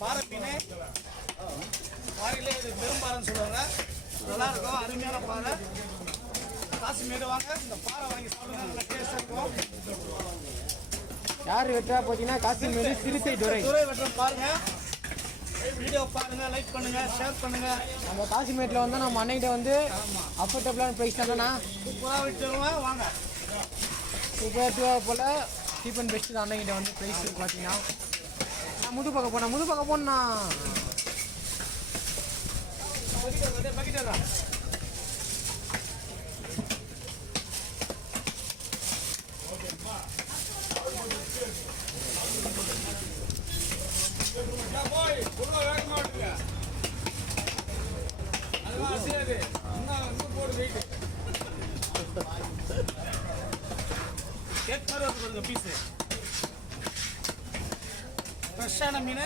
பாறை மீன் பாறையிலே இது பெரும்பாறைன்னு சொல்லுவாங்க. நல்லா இருக்கும், அருமையான பாறை. காசிமேடு வாங்க, இந்த பாறை வாங்கி சாப்பிடுங்க, நல்லா டேஸ்டாக இருக்கும். யார் வெட்டா பார்த்தீங்கன்னா காசிமேடு சிறுசை துறை வெட்டுறோம் பாருங்க. வீடியோ பாருங்க, லைக் பண்ணுங்க, ஷேர் பண்ணுங்க. நம்ம காசிமேட்டில் வந்து நம்ம அன்னைக்கிட்ட வந்து அஃபோர்டபுளான ப்ரைஸ் தானேண்ணா, சூப்பராக விட்டுருவேன் வாங்க. சூப்பராக போல் சீப் அண்ட் பெஸ்ட்டு தான் அன்னைக்கிட்ட வந்து ப்ரைஸ் பார்த்தீங்கன்னா. நான் முது பக்கம் போனேண்ணா. பீஸு ஃப்ரெஷ்ஷான மீன்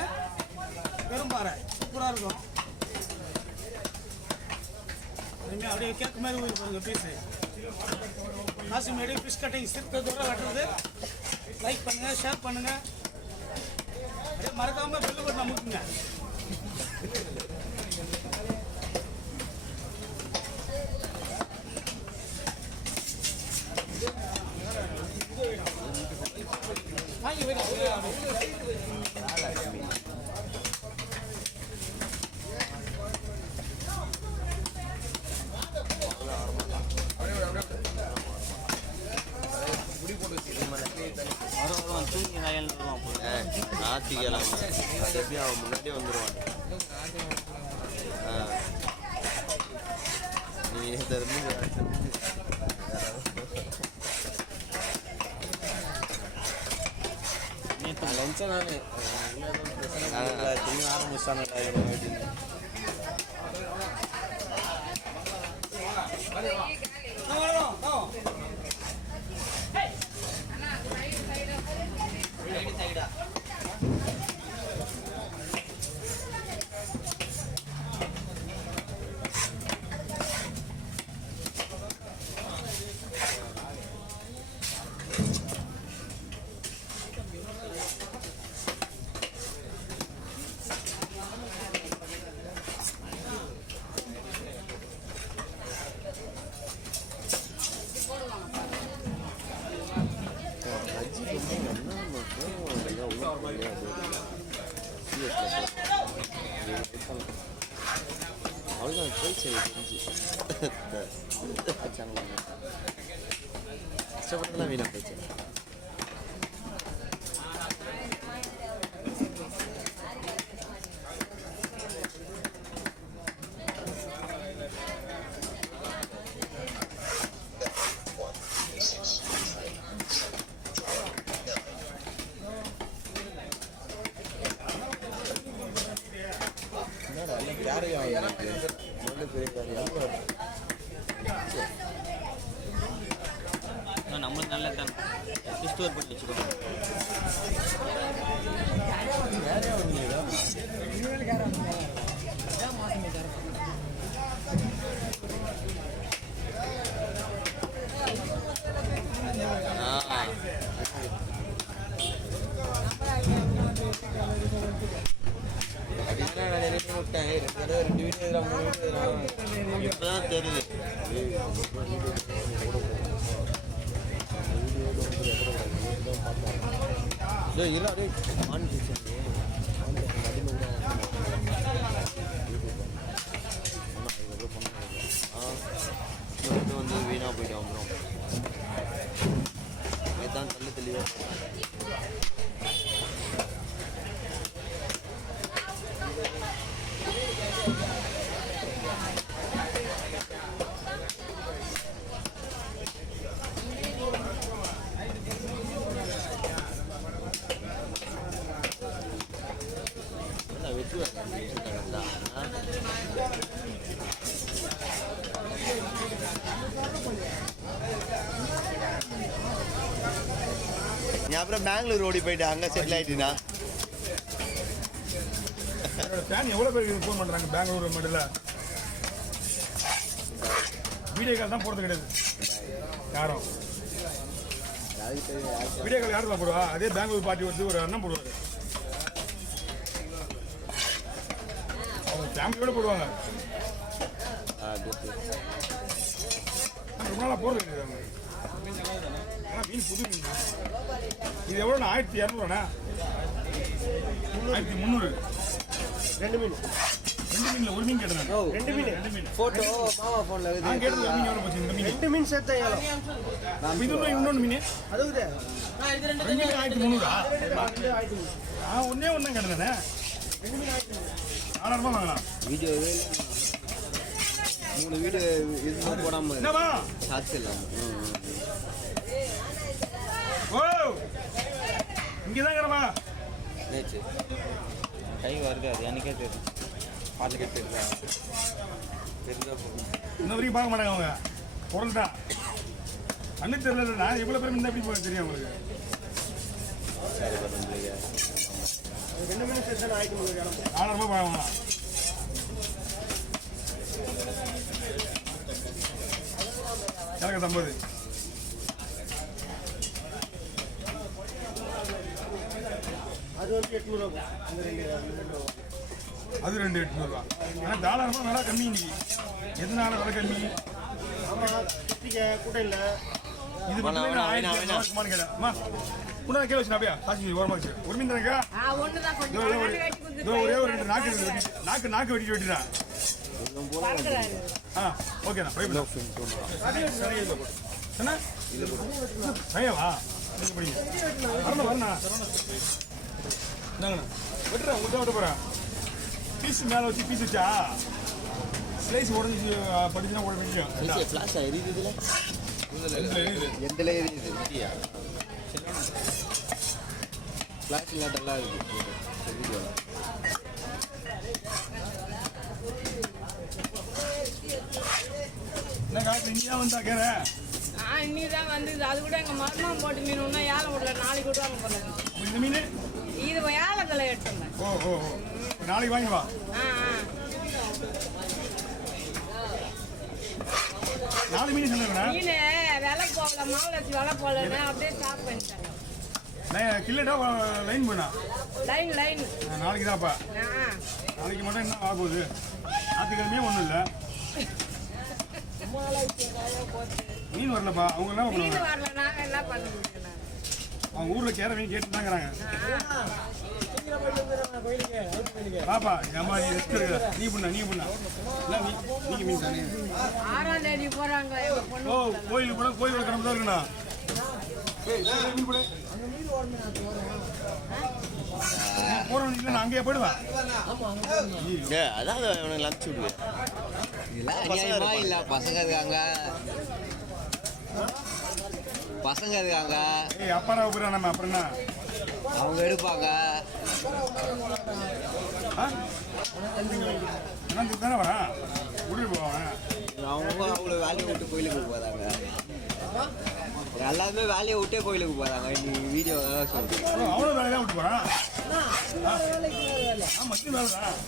பெரும்பாறை சூப்பராக இருக்கும். அப்படியே கேட்க மாதிரி ஊருக்கு பாருங்க பீஸு. காசிமேடு ஃபிஷ் கட்டிங் சிறுத்தை தூரம் வெட்டுறது. லைக் பண்ணுங்க, ஷேர் பண்ணுங்க, அப்படியே மறக்காம பெல்லு பட்டன் அமுக்குங்க. வாங்கி ஞாயிற்றுக்கிழமை எப்படி அவன் முன்னாடியே வந்துடுவான். நீ லஞ்சம் நான் ஆரம்பிச்சான அவ்வளோதான் போயிடுச்சு தெரிஞ்சு கஷ்டப்பட்டுலாம் வீணாக போயிடுச்சு. நம்மளுக்கு நல்லது தான் ஸ்டோர் பண்ணி வச்சுக்கோங்க. இப்பதான் தெரியுது. வந்து வீணாக போயிட்டு வந்துடும். இதுதான் தள்ளி தெளிவாக நீ அப்புறம் பெங்களூர் ஓடி போயிட்டு அங்கே செட்டில் ஆகிட்டீங்கன்னா ஃபேன் எவ்வளோ பேருக்கு ஃபோன் பண்ணுறாங்க பெங்களூர் மட்டும் இல்லை, வீடியோ கால் தான் போகிறது கிடையாது யாரும். வீடியோ கால் யாரும் போடுவா? அதே பெங்களூர் பார்ட்டி வந்து ஒரு அண்ணன் போடுவார். ஃபேமிலியோட போடுவாங்க. ரொம்ப நாளாக போடுறது கிடையாது. ஆனால் மீன் புது மீன். இது எவ்வளோண்ணா? 1200. 1300. ரெண்டு மீன் ஒரு மீன் கேட்டேன். ரெண்டு மீன் போட்டோ மாமா போன்ல நான் கேட்டது மீன் எவ்வளோ போச்சு? இந்த மீன் ரெண்டு மீன் சேர்த்தா ஏழோ இது இன்னொன்று மீன் அதுக்குதே 2 மீன் 1300. ஒன்னே ஒன்றும் கேட்டேன். 4000 வாங்கலாம். வீடியோ 3 வீடியோ இது போடாம என்னவா? சாட்சி இல்லாம ஓ இங்கே தான் கிடமா. நேற்று கை வருது அது எனக்கே தெரியும். பார்த்துக்கிட்டு தெரியல தெரிஞ்சா போகும். இன்ன வரைக்கும் பார்க்க மாட்டாங்க அவங்க. பொருள் தான் அன்னைக்கு தெரியல. நான் எவ்வளோ பேர் முன்ன எப்படி தெரியும் உங்களுக்கு? சரி பண்ணுங்க. ரெண்டு மீன் சேர்த்தா 1300 4000 வாங்கலாம். எனக்கு 50. அது வந்து 800 அந்த ரெண்டு அது 2,800. ஆனால் தாராளமாக விலை கம்மி இன்னைக்கு. எதனால விலை கம்மி? ஆமாம் குட்டிக்க கூட்டம் இல்லை இது மட்டுமே 1200 கேட்டேன். அம்மா முன்னாடி கேள்வி வச்சு அப்படியா காசு ஓரமாக வச்சு ஒரு மீன் தானேக்கா? ஒரே ஒரு 2 நாக்கு வெட்டிட்டு வெட்டிடா. ஓகேண்ணா என்ன சரியாவா? வரணும் வரண்ணா. இந்தாங்கண்ணா வெட்டுறேன். உங்கள்கிட்ட வெட்ட போகிறேன். பீஸ் மேலே வச்சு பீஸ் வச்சா ஸ்லைஸ் உடஞ்சி படிச்சுன்னா உடனே ஃப்ளாஷ் எரியுதுல எந்தல எரியுது ஃப்ளாஷ் இல்லாட்டெல்லாம் இருக்குது வீடியோவில். என்ன காசு இங்கே தான் வந்தா கேற? இன்னைக்கு தான் வந்து அது கூட எங்கள் மருமகன் போட்டு மீன் ஒன்றும் ஏழை விடல. நாளைக்கு விடுவாங்க போல. இந்த மீன் இது ஏலத்தில் எடுத்துருந்தேன். ஓ நாளைக்கு வாங்கி வா. நாலு மீன் சொன்னேங்கண்ணா. மீன் விலை போகல, மாவுல வச்சு விலை போகலன்னு அப்படியே ஸ்டாப் பண்ணிட்டாங்க. கில்லட்டா லைன் பண்ணா லைன் நாளைக்கு தான்ப்பா. நாளைக்கு மட்டும் என்ன ஆகுது? ஞாயிற்றுக்கிழமையே ஒன்றும் இல்லை. மீன் வரலப்பா. அவங்க என்ன மீன் பண்ணுவாங்க? வரல, நாங்கள் என்ன பண்ண முடியும்? அவங்க ஊரில் கேர மீன் கேட்டுதாங்கிறாங்க. பாப்பா அம்மா நீ ரெஸ்ட் எடுக்கிற. நீ பண்ணா இல்லை நீங்கள் மீன் தானே. 6ஆம் தேதி போகிறாங்க எங்கள் பொண்ணு. கோயிலுக்கு போனால் கோயில் கிளம்பு தான் இருக்குண்ணா. மீன் போடு போகிறோம். இல்லை நான் அங்கேயே போயிடுவேன். அதான் அவனுக்கு லஞ்ச் விடுவேன். இதெல்லாம் அநியாயமா இல்லை? பசங்க இருக்காங்க. அப்பாரா போகிறா நம்ம. அப்புறம் என்ன அவங்க எடுப்பாங்க. தானே வரா விட்டுட்டு போவாங்க. அவங்க அவ்வளோ வேலையை விட்டு கோயிலுக்கு போகிறாங்க. எல்லாருமே வேலையை விட்டே கோயிலுக்கு போகிறாங்க. இன்னைக்கு வீடியோ சொல்லுங்கள். அவ்வளோ வேலையாக விட்டு போகிறான். ஆமாம் வேலை தான்.